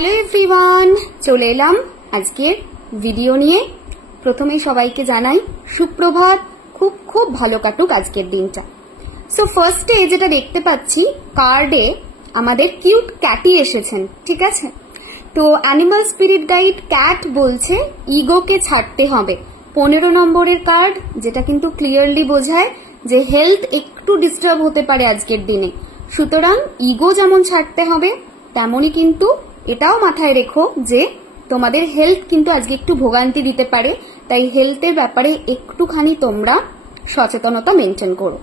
Hello everyone, চলে এলাম আজকের ভিডিও নিয়ে। প্রথমে সবাইকে জানাই সুপ্রভাত, খুব খুব ভালো কাটুক আজকের দিনটা। সো ফার্স্টে যেটা দেখতে পাচ্ছি, কার্ডে আমাদের কিউট ক্যাটি এসেছেন, ঠিক আছে। তো অ্যানিমাল স্পিরিট গাইড ক্যাট বলছে ইগোকে ছাড়তে হবে। 15 নম্বরের কার্ড, যেটা কিন্তু ক্লিয়ারলি বোঝায় যে হেলথ একটু ডিস্টার্ব হতে পারে আজকের দিনে। সুতরাং ইগো যেমন ছাড়তে হবে, তেমনই কিন্তু এটাও মাথায় রেখো যে তোমাদের হেলথ কিন্তু আজকে একটু ভোগান্তি দিতে পারে। তাই হেলথের ব্যাপারে একটুখানি তোমরা সচেতনতা মেনটেন করো।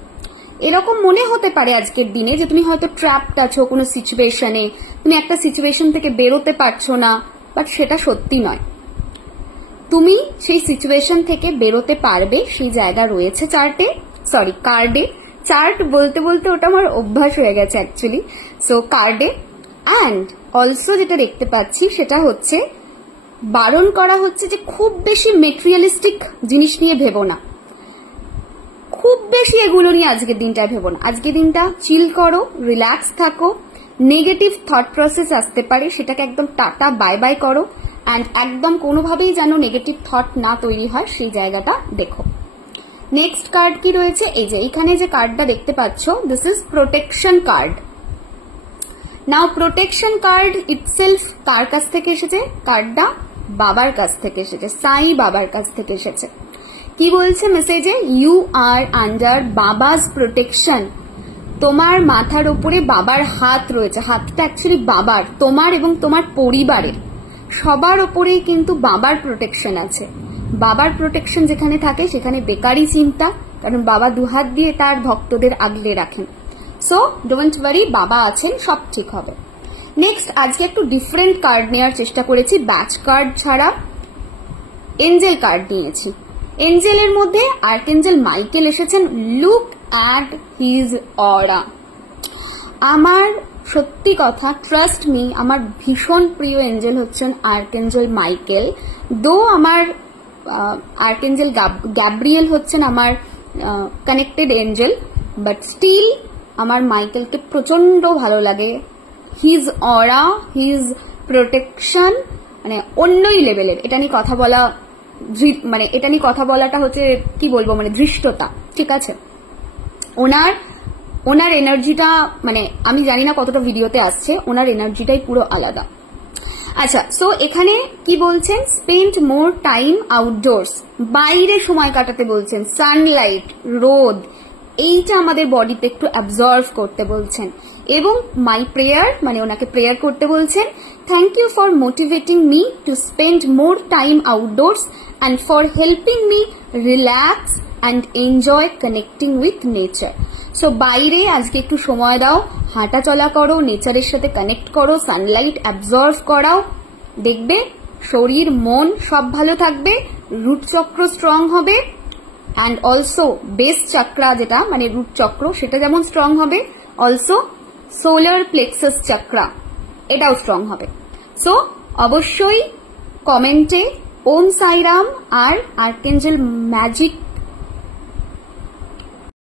এরকম মনে হতে পারে আজকের দিনে যে তুমি হয়তো ট্র্যাপড আছো কোনো সিচুয়েশনে, তুমি একটা সিচুয়েশন থেকে বেরোতে পারছো না, বাট সেটা সত্যি নয়। তুমি সেই সিচুয়েশন থেকে বেরোতে পারবে, সেই জায়গা রয়েছে কার্ডে। চার্ট বলতে বলতে ওটা আমার অভ্যাস হয়ে গেছে অ্যাকচুয়ালি। সো কার্ডে অ্যান্ড অলসো যেটা দেখতে পাচ্ছি সেটা হচ্ছে বারণ করা হচ্ছে যে খুব বেশি মেটেরিয়ালিস্টিক জিনিস নিয়ে ভেবো না, খুব বেশি এগুলো নিয়ে আজকের দিনটায় ভেবো না। আজকের দিনটা চিল করো, রিল্যাক্স থাকো। নেগেটিভ থট প্রসেস আসতে পারে, সেটাকে একদম টাটা বাই বাই করো। অ্যান্ড একদম কোনোভাবেই যেন নেগেটিভ থট না তৈরি হয় সেই জায়গাটা দেখো। নেক্সট কার্ড কি রয়েছে, এই যে এখানে যে কার্ডটা দেখতে পাচ্ছ, this is protection card. Now protection card itself কার কাছ থেকে এসেছে? কার্ডটা বাবার কাছ থেকে এসেছে, সাই বাবার কাছ থেকে এসেছে। কি বলছে মেসেজে? You are under Baba's protection. তোমার মাথার উপরে বাবার হাত রয়েছে। হাতটা অ্যাকচুয়ালি বাবার, তোমার এবং তোমার পরিবারের সবার ওপরেই কিন্তু বাবার প্রোটেকশন আছে। বাবার প্রোটেকশন যেখানে থাকে সেখানে বেকারই চিন্তা, কারণ বাবা দুহাত দিয়ে তার ভক্তদের আগলে রাখেন। সো ডোন্ট ওয়ারি, বাবা আছেন, সব ঠিক হবে। নেক্সট আজকে একটু ডিফারেন্ট কার্ড নেওয়ার চেষ্টা করেছি, ব্যাচ কার্ড ছাড়া এঞ্জেল কার্ড নিয়েছি। এঞ্জেলের মধ্যে আর্কএঞ্জেল মাইকেল এসেছেন। লুক অ্যাট হিজ অরা। আমার সত্যি কথা, ট্রাস্ট মি, আমার ভীষণ প্রিয় এঞ্জেল হচ্ছেন আর্কএঞ্জেল মাইকেল। দো আমার আর্কএঞ্জেল গ্যাব্রিয়েল হচ্ছেন আমার কানেক্টেড এঞ্জেল, বাট স্টিল আমার মাইকেলকে প্রচন্ড ভালো লাগে। হিজ অরা, হিজ প্রোটেকশন মানে অন্যই লেভেলের। এটা নিয়ে কথা বলাটা হচ্ছে কি বলবো, মানে ধৃষ্টতা, ঠিক আছে। ওনার এনার্জিটা মানে আমি জানি না কতটা ভিডিওতে আসছে, ওনার এনার্জিটাই পুরো আলাদা। আচ্ছা, সো এখানে কি বলছেন? স্পেন্ড মোর টাইম আউটডোরস, বাইরে সময় কাটাতে বলছেন। সানলাইট, রোদ, এইটা আমাদের বডিতে একটু অ্যাবজর্ভ করতে বলছেন। এবং মাই প্রেয়ার, মানে ওনাকে প্রেয়ার করতে বলছেন। Thank you for motivating me to spend more time outdoors and for helping me relax and enjoy connecting with nature. So বাইরে আজকে একটু সময় দাও, হাঁটা চলা করো, নেচারের সাথে কানেক্ট করো, সানলাইট অ্যাবজর্ভ করাও, দেখবে শরীর মন সব ভালো থাকবে, রুট চক্র স্ট্রং হবে। অ্যান্ড অলসো বেস চক্রা, যেটা মানে রুট চক্র, সেটা যেমন স্ট্রং হবে, অলসো সোলার প্লেক্সাস চক্রা এটাও স্ট্রং হবে। সো অবশ্যই কমেন্টে ওম সাইরাম আর আর্কএঞ্জেল ম্যাজিক